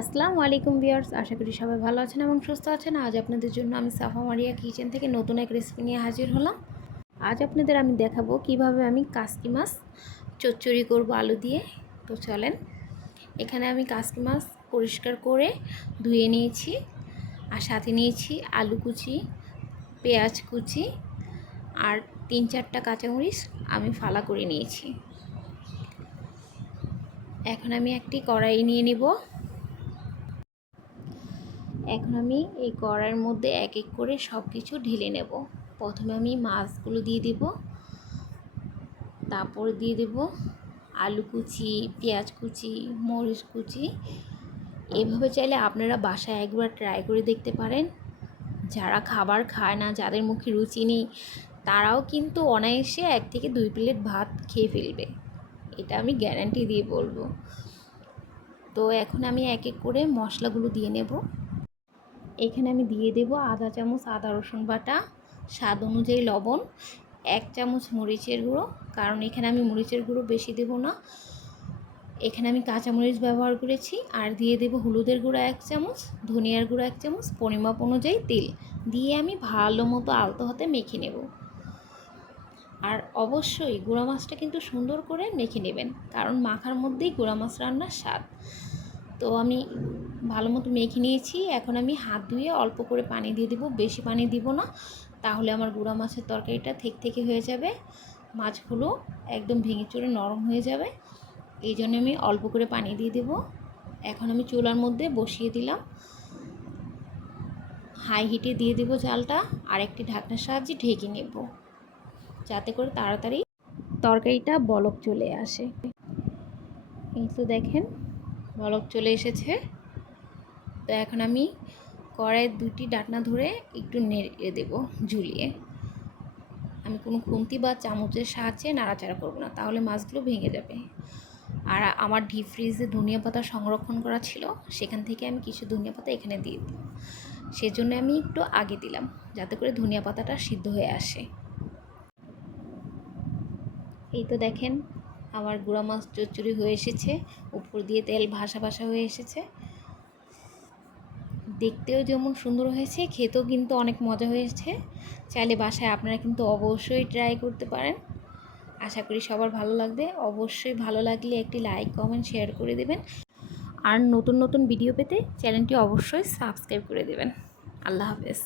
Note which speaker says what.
Speaker 1: আসসালামু আলাইকুম বিয়ার্স আশা করি সবাই ভালো আছেন এবং সুস্থ আছেন। আজ আপনাদের জন্য আমি সাফা মারিয়া কিচেন থেকে নতুন এক রেসিপি নিয়ে হাজির হলাম। আজ আপনাদের আমি দেখাবো কীভাবে আমি কাসকি মাছ চচ্চড়ি করব আলু দিয়ে। তো চলেন, এখানে আমি কাসকি মাছ পরিষ্কার করে ধুয়ে নিয়েছি আর সাথে নিয়েছি আলু কুচি, পেঁয়াজ কুচি আর তিন চারটা কাঁচামরিচ আমি ফালা করে নিয়েছি। এখন আমি একটি কড়াই নিয়ে নিব। এখন আমি এই কড়াইয়ের মধ্যে এক এক করে সব কিছু ঢেলে নেব। প্রথমে আমি মাছগুলো দিয়ে দেব। তারপর দিয়ে দেব আলু কুচি, পেঁয়াজ কুচি, মরিচ কুচি। এভাবে চাইলে আপনারা বাসায় একবার ট্রাই করে দেখতে পারেন। যারা খাবার খায় না, যাদের মুখে রুচি নেই, তারাও কিন্তু অনায়াসে এক থেকে দুই প্লেট ভাত খেয়ে ফেলবে। এটা আমি গ্যারান্টি দিয়ে বলব। তো এখন আমি এক এক করে মশলাগুলো দিয়ে নেব। এখানে আমি দিয়ে দেব আধা চামচ আদা, রসুন বাটা, স্বাদ অনুযায়ী লবণ, এক চামচ মরিচের গুঁড়ো, কারণ এখানে আমি মরিচের গুঁড়ো বেশি দেব না। এখানে আমি কাঁচামরিচ ব্যবহার করেছি, আর দিয়ে দেব হলুদের গুঁড়ো এক চামচ, ধনিয়ার গুঁড়ো এক চামচ, পরিমাপ অনুযায়ী তেল। দিয়ে আমি ভালো মতো আলতো হাতে মেখে নেব। আর অবশ্যই গুঁড়া মাছটা কিন্তু সুন্দর করে মেখে নেবেন, কারণ মাখার মধ্যেই গুঁড়া মাছ রান্নার স্বাদ। তো আমি ভালো মতো মেখে নিয়েছি। এখন আমি হাত ধুয়ে অল্প করে পানি দিয়ে দেবো, বেশি পানি দিব না। তাহলে আমার গুঁড়া মাছের তরকারিটা থেকে থেকে হয়ে যাবে। মাছগুলো একদম ভেঙে চড়ে নরম হয়ে যাবে। এই জন্য আমি অল্প করে পানি দিয়ে দেব। এখন আমি চুলার মধ্যে বসিয়ে দিলাম। হাই হিটে দিয়ে দেবো চালটা আর একটি ঢাকনার সাহায্যে ঢেকে নেব। যাতে করে তাড়াতাড়ি তরকারিটা বলক চলে আসে। এই তো দেখেন বলক চলে এসেছে। তো এখন আমি কড়াইয়ের দুটি ডাটনা ধরে একটু নেড়ে দেব ঝুলিয়ে। আমি কোনো খুন্তি বা চামচের সাহায্যে নাড়াচাড়া করব না, তাহলে মাছগুলো ভেঙে যাবে। আর আমার ডিপ ফ্রিজে ধনিয়া পাতা সংরক্ষণ করা ছিল, সেখান থেকে আমি কিছু ধনিয়া পাতা এখানে দিয়ে দিই সেজন্য আমি একটু আগে দিলাম, যাতে করে ধনিয়া পাতাটা সিদ্ধ হয়ে আসে। এই তো দেখেন আমার গুঁড়া মাছ চচ্চড়ি হয়ে এসেছে। উপর দিয়ে তেল ভাসা ভাসা হয়ে এসেছে। দেখতেও যেমন সুন্দর হয়েছে, খেতেও কিন্তু অনেক মজা হয়েছে। চাইলে বাসায় আপনারা কিন্তু অবশ্যই ট্রাই করতে পারেন। আশা করি সবার ভালো লাগবে। অবশ্যই ভালো লাগলে একটি লাইক কমেন্ট শেয়ার করে দেবেন। আর নতুন নতুন ভিডিও পেতে চ্যানেলটি অবশ্যই সাবস্ক্রাইব করে দেবেন। আল্লাহ হাফেজ।